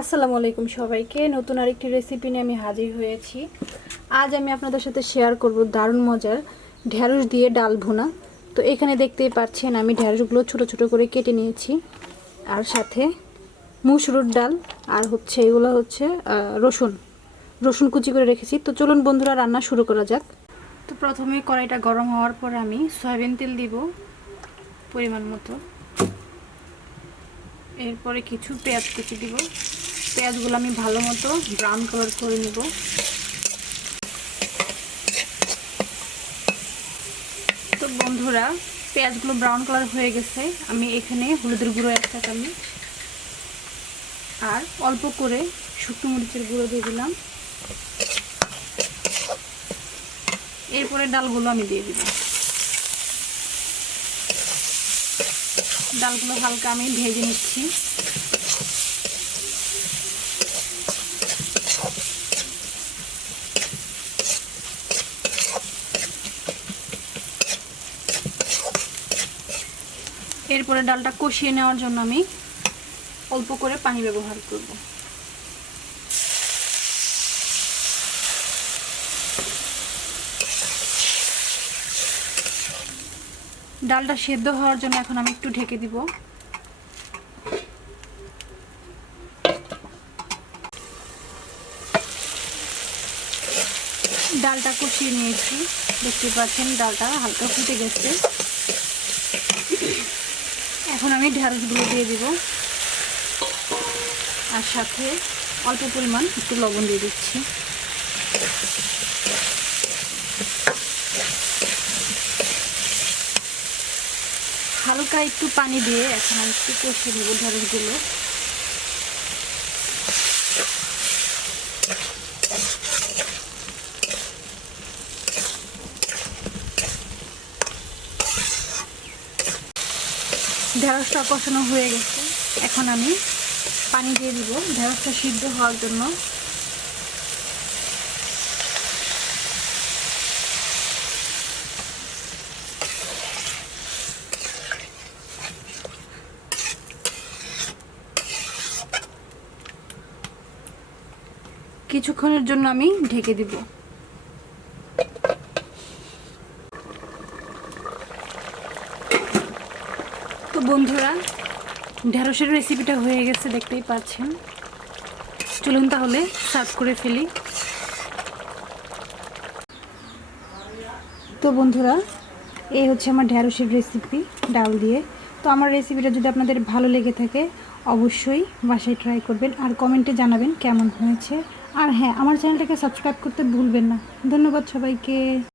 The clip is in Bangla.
আসসালামু আলাইকুম সবাইকে। নতুন আরেকটি রেসিপি নিয়ে আমি হাজির হয়েছি। আজ আমি আপনাদের সাথে শেয়ার করব দারুণ মজার ঢ্যাঁড়স দিয়ে ডাল ভুনা। তো এখানে দেখতেই পাচ্ছেন, আমি ঢ্যাঁড়সগুলো ছোট ছোট করে কেটে নিয়েছি। আর সাথে মুসুরুর ডাল, আর হচ্ছে এগুলো হচ্ছে রসুন। রসুন কুচি করে রেখেছি। তো চলুন বন্ধুরা, রান্না শুরু করা যাক। তো প্রথমে কড়াইটা গরম হওয়ার পর আমি সয়াবিন তেল দিব পরিমাণ মতো। এরপরে কিছু পেঁয়াজ কুচি দিব। পেঁয়াজগুলো আমি ভালো মতো ব্রাউন কালার করে নিব। তো বন্ধুরা, পেঁয়াজগুলো ব্রাউন কালার হয়ে গেছে। আমি এখানে হলুদের গুঁড়ো একটা চামচ আর অল্প করে শুকনো মরিচের গুঁড়ো দিয়ে দিলাম। এরপরে ডালগুলো আমি দিয়ে দিব ডালগুলো হালকা আমি ভেজে নিচ্ছি। এরপরে ডালটা কষিয়ে নেওয়ার জন্য আমি অল্প করে পানি ব্যবহার করব। ডালটা সেদ্ধ হওয়ার জন্য এখন আমি একটু ঢেকে দিব। ডালটা কষিয়ে নিয়েছি। দেখতে পাচ্ছেন, ডালটা হালকা ফুটে গেছে। এখন আমি ঢ্যাঁড়সগুলো দিয়ে দিব। আর সাথে অল্প পরিমাণ একটু লবণ দিয়ে দিচ্ছি। হালকা একটু পানি দিয়ে এখন আমি একটু কষিয়ে দেবো ঢ্যাঁড়সগুলো ঢেঁড়সটা কষানো হয়ে গেছে। এখন আমি পানি দিয়ে দিব। ঢেঁড়সটা সিদ্ধ হওয়ার জন্য। কিছুক্ষণের জন্য আমি ঢেকে দিব। তো বন্ধুরা, ঢেঁড়সের রেসিপিটা হয়ে গেছে, দেখতেই পাচ্ছেন। চলুন তাহলে সার্ভ করে ফেলি। তো বন্ধুরা, এই হচ্ছে আমার ঢেঁড়সের রেসিপি ডাল দিয়ে। তো আমার রেসিপিটা যদি আপনাদের ভালো লেগে থাকে, অবশ্যই বাসায় ট্রাই করবেন আর কমেন্টে জানাবেন কেমন হয়েছে। আর হ্যাঁ আমার চ্যানেলটাকে সাবস্ক্রাইব করতে ভুলবেন না। ধন্যবাদ সবাইকে।